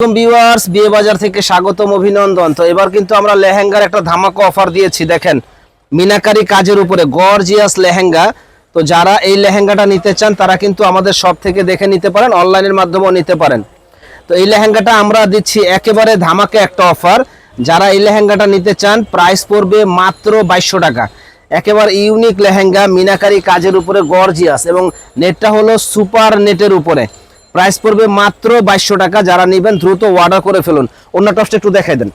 Viewers, বিয়ে বাজার থেকে স্বাগতম, অভিনন্দন। তো এবার কিন্তু আমরা লেহেঙ্গার একটা ধামাকা অফার দিয়েছি, দেখেন। মিনাকারি কাজের উপরে গর্জিয়াস লেহেঙ্গা। তো যারা এই লেহেঙ্গাটা নিতে চান, তারা কিন্তু আমাদের সব থেকে দেখে নিতে পারেন অনলাইনের মাধ্যমেও নিতে পারেন। তো এই লেহেঙ্গাটা আমরা দিচ্ছি একেবারে ধামাকা একটা অফার যারা এই লেহেঙ্গাটা নিতে চান প্রাইস পড়বে মাত্র বাইশশো টাকা। একেবারে ইউনিক লেহেঙ্গা, মিনাকারি কাজের উপরে গর্জিয়াস এবং নেটটা হলো সুপার নেটের উপরে। প্রাইস পড়বে মাত্র বাইশশো টাকা। যারা নেবেন দ্রুত অর্ডার করে ফেলুন। অন্য টপসটা একটু দেখাই দেন।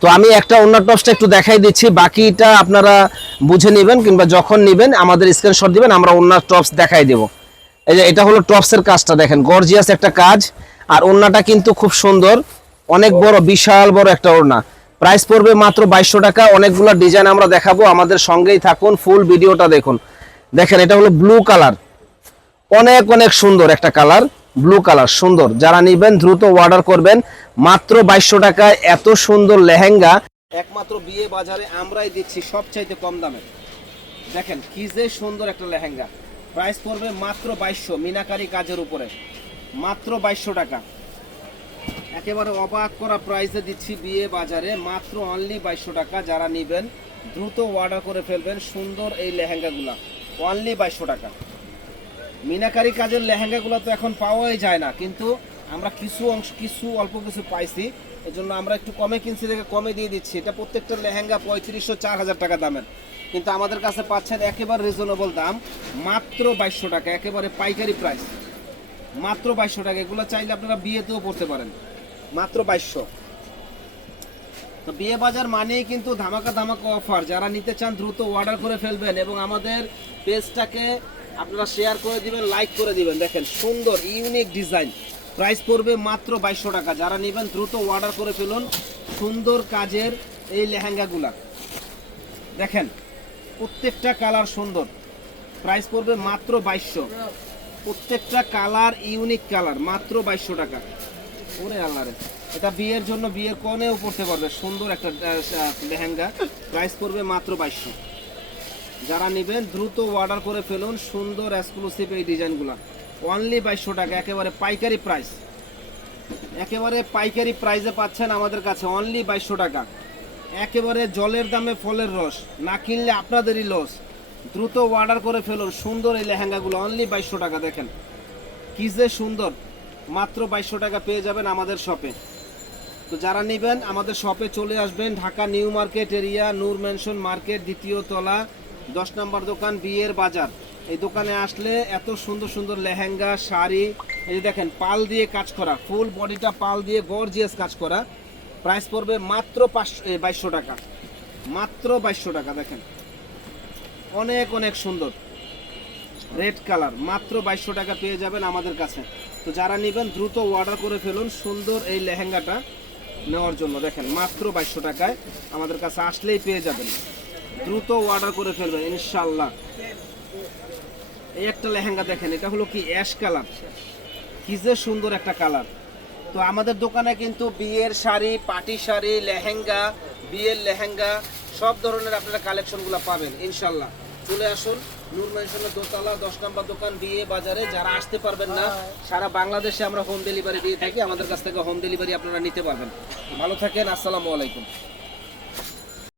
তো আমি একটা অন্য টপসটা একটু দেখাই দিচ্ছি। বাকিটা আপনারা বুঝে নেবেন কিংবা যখন নেবেন, আমাদের স্ক্রিনশট দিবেন, আমরা অন্য টপস দেখাই দেব। এই যে, এটা হলো টপসের কাজটা দেখেন। গর্জিয়াস একটা কাজ। আর ওড়নাটা কিন্তু খুব সুন্দর। অনেক বড়, বিশাল বড় একটা ওড়না। প্রাইস পড়বে মাত্র বাইশশো টাকা। অনেকগুলো ডিজাইন আমরা দেখাবো। আমাদের সঙ্গেই থাকুন। ফুল ভিডিওটা দেখুন। দেখেন, এটা হলো ব্লু কালার অনেক অনেক সুন্দর একটা কালার ব্লু কালার, সুন্দর। যারা নিবেন, দ্রুত অর্ডার করবেন। মাত্র বাইশশো টাকায় এত সুন্দর লেহেঙ্গা। একমাত্র বিয়ে বাজারে আমরাই দিচ্ছি সবচাইতে কম দামে। দেখেন, কি যে সুন্দর একটা লেহেঙ্গা। প্রাইস পড়বে মাত্র বাইশশো, মিনাকারি কাজের উপরে। মাত্র বাইশশো টাকা। একেবারে অবাক করা প্রাইসে দিচ্ছি বিয়ে বাজারে। মাত্র অনলি বাইশশো টাকা। যারা নিবেন, দ্রুত অর্ডার করে ফেলবেন সুন্দর এই লেহেঙ্গাগুলা। অনলি বাইশশো টাকা। মিনাকারি কাজের লেহেঙ্গাগুলো তো এখন পাওয়াই যায় না, কিন্তু আমরা কিছু অংশ, কিছু অল্প কিছু পাইছি, এজন্য আমরা একটু কমে কিনছি দেখে কমে দিয়ে দিচ্ছি। এটা প্রত্যেকটা লেহেঙ্গা পঁয়ত্রিশশো চার হাজার টাকা দামের। কিন্তু আমাদের কাছে পাচ্ছেন একেবারে রিজনেবল দাম, মাত্র বাইশশো টাকা, একেবারে পাইকারি প্রাইস মাত্র বাইশশো টাকা, এগুলো চাইলে আপনারা বিয়েতেও পড়তে পারেন। মাত্র বাইশশো। তো বিয়ে বাজার মানেই কিন্তু ধামাকা ধামাকা অফার যারা নিতে চান, দ্রুত অর্ডার করে ফেলবেন এবং আমাদের পেজটাকে আপনারা শেয়ার করে দিবেন লাইক করে দিবেন। দেখেন, সুন্দর ইউনিক ডিজাইন প্রাইস পড়বে মাত্র বাইশশো টাকা। যারা নেবেন, দ্রুত অর্ডার করে ফেলুন সুন্দর কাজের এই লেহেঙ্গাগুলা। দেখেন, প্রত্যেকটা কালার সুন্দর। প্রাইস পড়বে মাত্র বাইশশো। প্রত্যেকটা কালার ইউনিক কালার মাত্র বাইশশো টাকা। ওরে আল্লাহ এটা বিয়ের জন্য বিয়ের কনেও পড়তে পারবে। সুন্দর একটা লেহেঙ্গা। প্রাইস পড়বে মাত্র বাইশশো। যারা নেবেন, দ্রুত অর্ডার করে ফেলুন। সুন্দর এক্সক্লুসিভ এই ডিজাইনগুলো। অনলি বাইশশো টাকা, একেবারে পাইকারি প্রাইস একেবারে পাইকারি প্রাইসে পাচ্ছেন আমাদের কাছে অনলি বাইশশো টাকা। একেবারে জলের দামে ফলের রস, না কিনলে আপনাদেরই লস দ্রুত অর্ডার করে ফেলুন, সুন্দর এই লেহেঙ্গাগুলো অনলি বাইশশো টাকা, দেখেন। কি যে সুন্দর, মাত্র বাইশশো টাকা পেয়ে যাবেন আমাদের শপে তো যারা নেবেন, আমাদের শপে চলে আসবেন, Dhaka new market area, Noor mansion market, দ্বিতীয় তলা দশ নম্বর দোকান, বিয়ের বাজার। এই দোকানে আসলে এত সুন্দর সুন্দর লেহেঙ্গা, শাড়ি, এই যে দেখেন, পাল দিয়ে কাজ করা, ফুল বডিটা পাল দিয়ে গর্জিয়াস কাজ করা। প্রাইস পড়বে মাত্র পাঁচশো বাইশশো টাকা। মাত্র বাইশশো টাকা, দেখেন। অনেক অনেক সুন্দর। রেড কালার, মাত্র বাইশশো টাকা পেয়ে যাবেন আমাদের কাছে। তো যারা নেবেন, দ্রুত অর্ডার করে ফেলুন সুন্দর এই লেহেঙ্গাটা নেওয়ার জন্য। দেখেন, মাত্র বাইশশো টাকায় আমাদের কাছে আসলেই পেয়ে যাবেন। দ্রুত অর্ডার করে ফেলবেন ইনশাল্লাহ এই একটা লেহেঙ্গা দেখেন, এটা হলো কি অ্যাশ কালার কি যে সুন্দর একটা কালার তো আমাদের দোকানে কিন্তু বিয়ের শাড়ি, পাটি শাড়ি, লেহেঙ্গা, বিয়ের লেহেঙ্গা, সব ধরনের আপনারা কালেকশনগুলো পাবেন ইনশাল্লাহ চলে আসুন, নূর মেনশনের দোতলা, দশ নম্বর দোকান, বিয়ে বাজারে। যারা আসতে পারবেন না, সারা বাংলাদেশে আমরা হোম ডেলিভারি দিয়ে থাকি, আমাদের কাছ থেকে হোম ডেলিভারি আপনারা নিতে পারবেন। ভালো থাকেন, আসসালামু আলাইকুম।